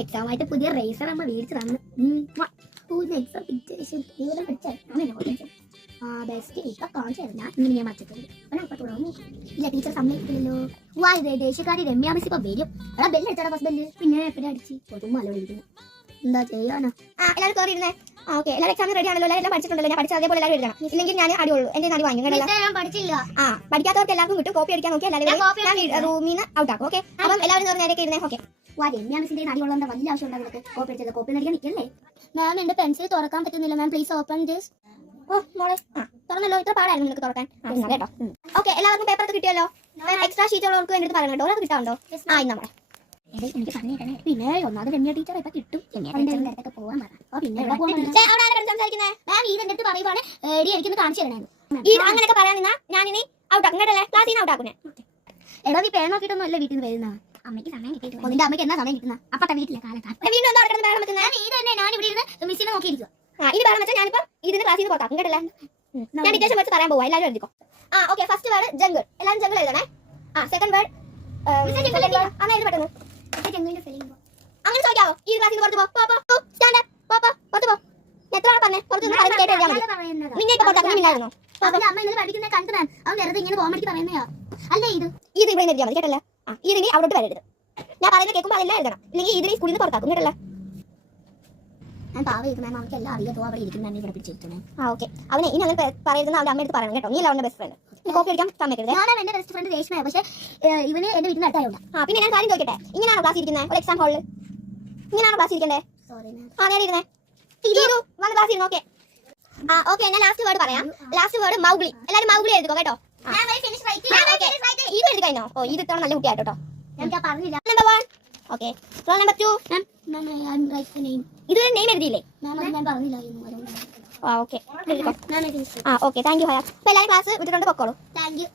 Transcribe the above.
Exam ആയിട്ട് പുതിയ razor അമ്മ മേടിച്ചു തന്നു. എക്സാം പിറ്റേഷൻ ബെസ്റ്റ് ഇപ്പൊ കാണിച്ചു തരുന്ന ഇങ്ങനെ ഞാൻ മച്ചിട്ടുണ്ട്. ഇല്ല ടീച്ചർ സമ്മതിക്കില്ലല്ലോ. വാ ഇതേ ദേശീയക്കാരി രമ്യ മിസ് ഇപ്പൊ വരും. എടാ ബെല്ലടിച്ചാടാ ഫസ്റ്റ് ബെല്ല്. പിന്നെ എപ്പോഴും അടിച്ച് ചുമ്മാ അല്ലോ ഇരിക്കുന്നു. എന്താ ചെയ്യാനോ? എല്ലാവരും കയറി ഇരുന്നേ. ഓക്കെ എല്ലാവരും എക്സാം റെഡി ആണല്ലോ. എല്ലാവരും പഠിച്ചിട്ടുണ്ടല്ലോ. ഞാൻ പഠിച്ച അതേപോലെ എല്ലാവരും എഴുതണം. ഇല്ലെങ്കിൽ ഞാൻ അടിയുള്ളൂ. എന്റെ നാടി വാങ്ങി പഠിച്ചില്ല. പഠിക്കാത്തവർക്ക് എല്ലാവർക്കും കിട്ടും. കോപ്പി അടിക്കാൻ നോക്കി എല്ലാവരും റൂമിൽ നിന്ന് ഔട്ട് ആക്കും. ഓക്കെ അപ്പം എല്ലാവരും നേരെ ഇരുന്നേ. ഓക്കെ വാ രമ്യ മിസ്സിന്റെ നാടി കൊള്ളേണ്ട വലിയ ആവശ്യം ഉണ്ടാകും. കോപ്പി അടിച്ചത് കോപ്പി അടിക്കാൻ നിൽക്കല്ലേ മാം. എന്റെ പെൻസിൽ തുറക്കാൻ പറ്റുന്നില്ല മാം. Please open this. ഓ മോളെ തുറന്നല്ലോ. ഇത്ര പാടായിരുന്നു നിങ്ങൾക്ക് തുറക്കാൻ കേട്ടോ. ഓക്കെ എല്ലാവർക്കും പേപ്പർ ഒക്കെ കിട്ടിയല്ലോ. എക്സ്ട്രാ ഷീറ്റുള്ളവർക്ക് വേണ്ടി പറയണം കേട്ടോ. ഒരാൾക്ക് കിട്ടാറുണ്ടോ? നമ്മളെ എനിക്ക് പറഞ്ഞു പിന്നെ ഒന്നാമത് രമ്യ ടീച്ചർ ഇപ്പൊ കിട്ടും. പോവാൻ പിന്നെ മാം ഈ എന്റെ അടുത്ത് പറയുവാണ് എനിക്കൊന്ന് കാണിച്ചു തരണേ. അങ്ങനെയൊക്കെ പറയാൻ നിന്നാ ഞാനിനി ഔട്ട് ആക്കും കേട്ടല്ലേ. ക്ലാസ്സിൽ നിന്ന് ഔട്ട് ആക്കും. എടാ നീ പേര് നോക്കിയിട്ടൊന്നും അല്ല വീട്ടിൽ നിന്ന് വരുന്ന. അമ്മയ്ക്ക് സമയം കിട്ടിയിട്ട് നിന്റെ അമ്മയ്ക്ക് എന്നാ സമയം കിട്ടുന്ന? അപ്പത്തെ വീട്ടിലെ കാലത്ത് വീണ്ടും എന്താ അവിടെ പറയാൻ പറ്റുന്നത്? ഇത് തന്നെ ഞാൻ ഇവിടെ ഇരുന്ന് മിസ്സിനെ നോക്കിയിരിക്കും. ഇത് പറയാൻ വെച്ചാൽ ഞാനിപ്പം ഇതിന് ക്ലാസ്സിൽ നിന്ന് പുറത്താക്കും കേട്ടല്ലേ. ഞാൻ ഡിറ്റേഷൻ വെച്ച് പറയാൻ പോവാ. എല്ലാവരും എഴുതിക്കോ. Okay first word jungle. എല്ലാവരും ജംഗിൾ എഴുതണേ. സെക്കൻഡ് വേർഡ് അങ്ങനെ എഴുതി പെട്ടെന്ന്. അങ്ങനെ ചോദിക്കാവോ? ഈ ക്ലാസ്സിൽ നിന്ന് പുറത്ത് പോ. സ്റ്റാൻഡ് പുറത്ത് പോ. എത്ര പറഞ്ഞേ പുറത്ത് നിന്നെ ഇപ്പൊ പുറത്താക്കുന്നില്ലായിരുന്നോ? അമ്മ ഇന്നലെ പഠിക്കുന്ന കണ്ടു മാം. അവൻ വെറുതെ ഇങ്ങനെ കോമഡിക്ക് പറയുന്നയാ. അല്ല ഇത് ഇവിടെ എഴുതിയാൽ മതി കേട്ടല്ലേ. ഇതിനി അവിടോട്ട് വരരുത്. ഞാൻ പറയുന്നത് കേൾക്കുമ്പോൾ അതെല്ലാം എഴുതണം. ഇല്ലെങ്കിൽ ഇതിന് സ്കൂളിൽ നിന്ന് പുറത്താക്കും കേട്ടല്ലേ. ഞാൻ പാവ മാം അവർക്ക് എല്ലാം അറിയാത്തോ അവിടെ ഇരിക്കുന്ന ഇവിടെ പിടിച്ചിരിക്കണേ. ഓക്കെ അവനെ ഇനി അങ്ങനെ പറയുന്നത് അവന്റെ അമ്മ എടുത്ത് പറയണം കേട്ടോ. നീ അവന്റെ ബെസ്റ്റ് ഫ്രണ്ട്. കോപ്പി അടിക്കാൻ സമയത്ത് ഞാൻ എന്റെ ബെസ്റ്റ് ഫ്രണ്ട് രേഷ്മയാണ്. പക്ഷേ ഇവന് എന്റെ വീട്ടിൽ അടുത്തായോണ്ട്. പിന്നെ ഞാൻ കാര്യം ചോദിക്കട്ടെ. ഇങ്ങനെയാണോ ക്ലാസ് ഇരിക്കുന്നത്? ഒരു എക്സാം ഹാളിൽ ഇങ്ങനെയാണോ ക്ലാസ് ഇരിക്കണ്ടേ? ഞാൻ ഇരുന്നേ വന്ന് ക്ലാസ് ഇരുന്നു. ഓക്കെ ഓക്കെ ഞാൻ ലാസ്റ്റ് വേർഡ് പറയാം. Last word Mowgli. എല്ലാവരും മൗഗ്ലി എഴുതിക്കോ കേട്ടോ. ഇത് എഴുതി കഴിഞ്ഞോ? ഓ ഇത് ഇത്തവണ നല്ല കുട്ടിയാട്ടോ കേട്ടോ. നമ്പർ 1. Okay roll number 2. ഇതൊരു നെയിം എഴുതിയില്ലേ? ഓക്കെ ഓക്കെ താങ്ക് യു ഹയ. അപ്പോൾ എല്ലാവരും ക്ലാസ് വിട്ടിട്ടുണ്ട് പൊക്കോളൂ. Thank U.